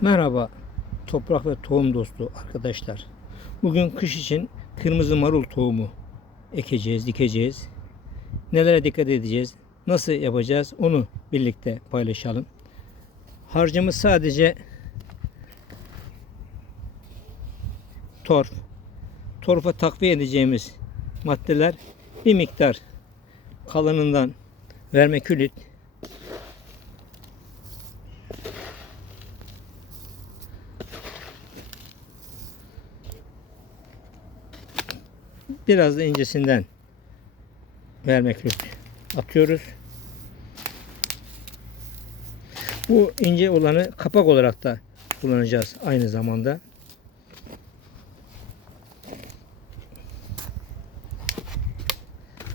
Merhaba toprak ve tohum dostu arkadaşlar. Bugün kış için kırmızı marul tohumu ekeceğiz, dikeceğiz. Nelere dikkat edeceğiz? Nasıl yapacağız? Onu birlikte paylaşalım. Harcımız sadece torf. Torfa takviye edeceğimiz maddeler bir miktar kalınından vermekülit, biraz da incesinden vermeklik atıyoruz. Bu ince olanı kapak olarak da kullanacağız aynı zamanda.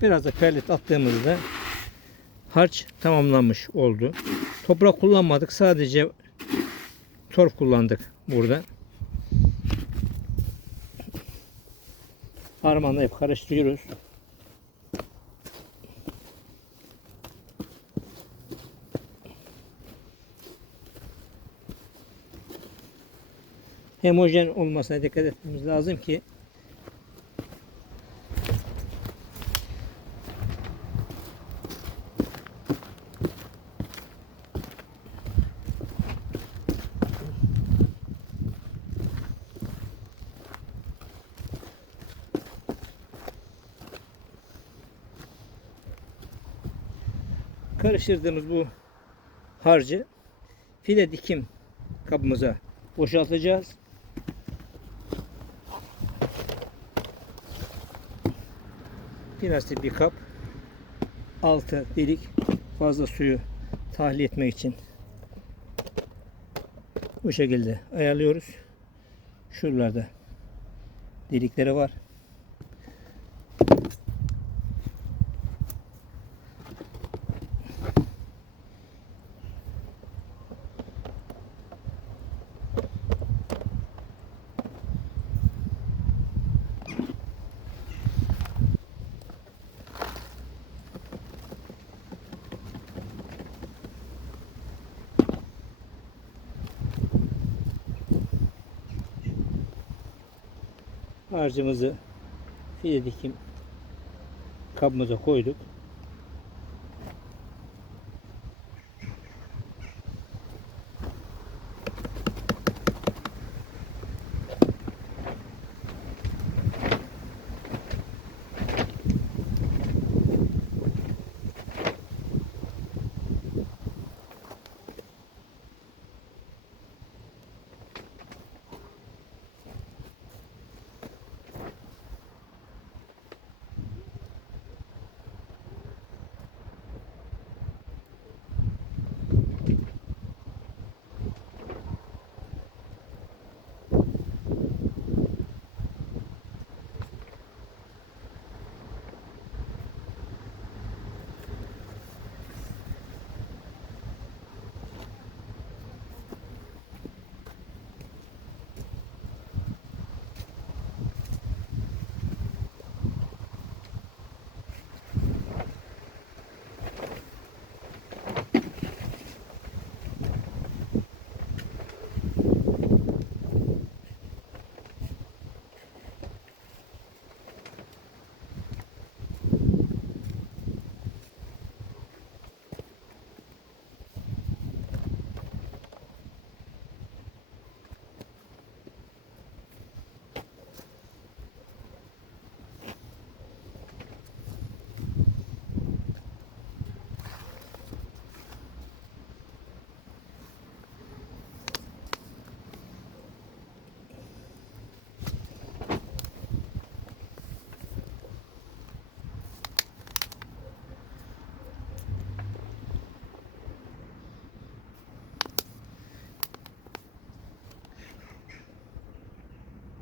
Biraz da perlit attığımızda harç tamamlanmış oldu. Toprak kullanmadık. Sadece torf kullandık burada. Harmanlayıp karıştırıyoruz. Homojen olmasına dikkat etmemiz lazım ki karıştırdığımız bu harcı file dikim kabımıza boşaltacağız. Plastik bir kap. Altı delik fazla suyu tahliye etmek için bu şekilde ayarlıyoruz. Şuralarda delikleri var. Harcımızı file dikim kabımıza koyduk.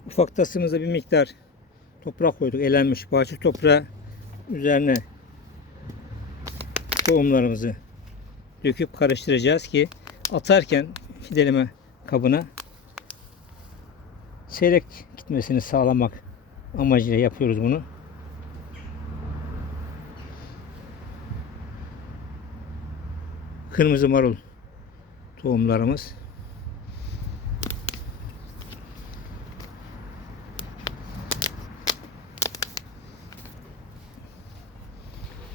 Ufak tasımıza bir miktar toprak koyduk. Elenmiş bahçe toprağı üzerine tohumlarımızı döküp karıştıracağız ki atarken fideleme kabına seyrek gitmesini sağlamak amacıyla yapıyoruz bunu. Kırmızı marul tohumlarımız.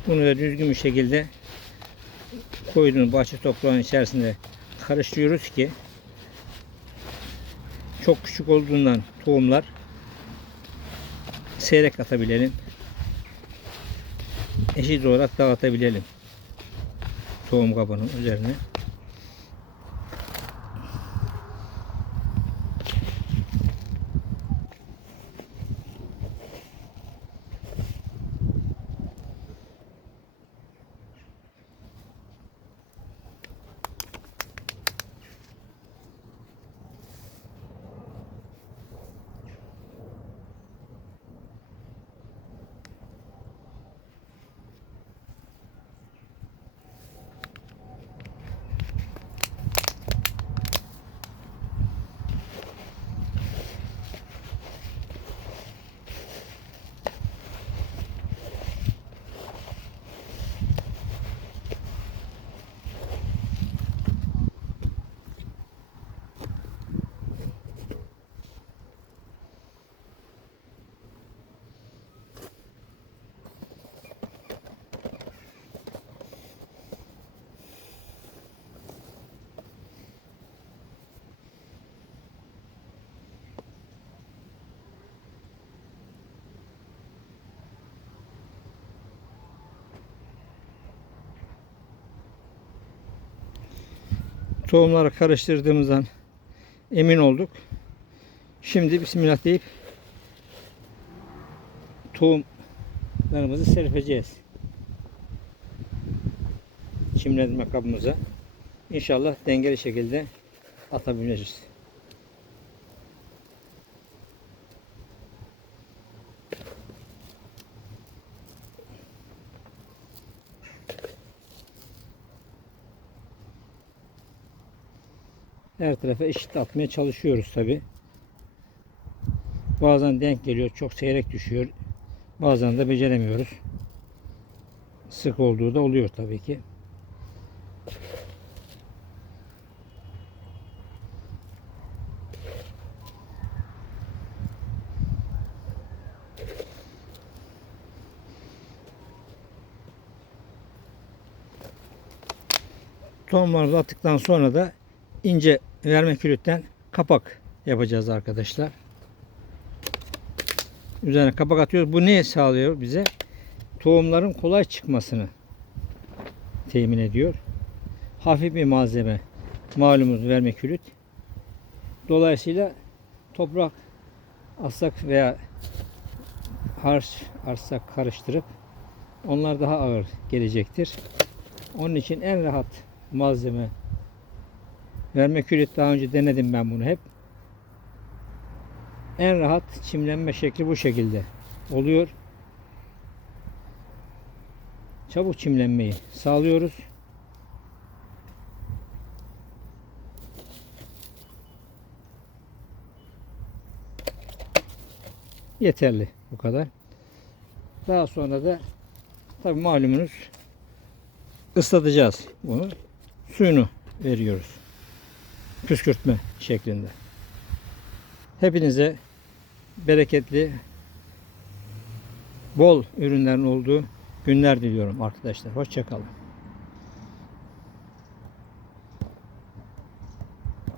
Bunu da düzgün bir şekilde koyduğumuz bahçe toprağının içerisinde karıştırıyoruz ki çok küçük olduğundan tohumlar seyrek atabilelim. Eşit olarak dağıtabilelim. Tohum kabının üzerine. Tohumları karıştırdığımızdan emin olduk. Şimdi Bismillah deyip tohumlarımızı serpeceğiz. Çimlendirme kabımıza. İnşallah dengeli şekilde atabileceğiz. Her tarafa eşit atmaya çalışıyoruz tabi. Bazen denk geliyor, çok seyrek düşüyor. Bazen de beceremiyoruz. Sık olduğu da oluyor tabii ki. Tohumlarımızı attıktan sonra da ince vermekülütten kapak yapacağız arkadaşlar. Üzerine kapak atıyoruz. Bu ne sağlıyor bize? Tohumların kolay çıkmasını temin ediyor. Hafif bir malzeme. Malumuz vermekülüt. Dolayısıyla toprak assak veya harç arsak karıştırıp onlar daha ağır gelecektir. Onun için en rahat malzeme Vermekülit daha önce denedim ben bunu hep. En rahat çimlenme şekli bu şekilde oluyor. Çabuk çimlenmeyi sağlıyoruz. Yeterli bu kadar. Daha sonra da tabi malumunuz ıslatacağız bunu. Suyunu veriyoruz püskürtme şeklinde. Hepinize bereketli, bol ürünlerin olduğu günler diliyorum arkadaşlar. Hoşçakalın.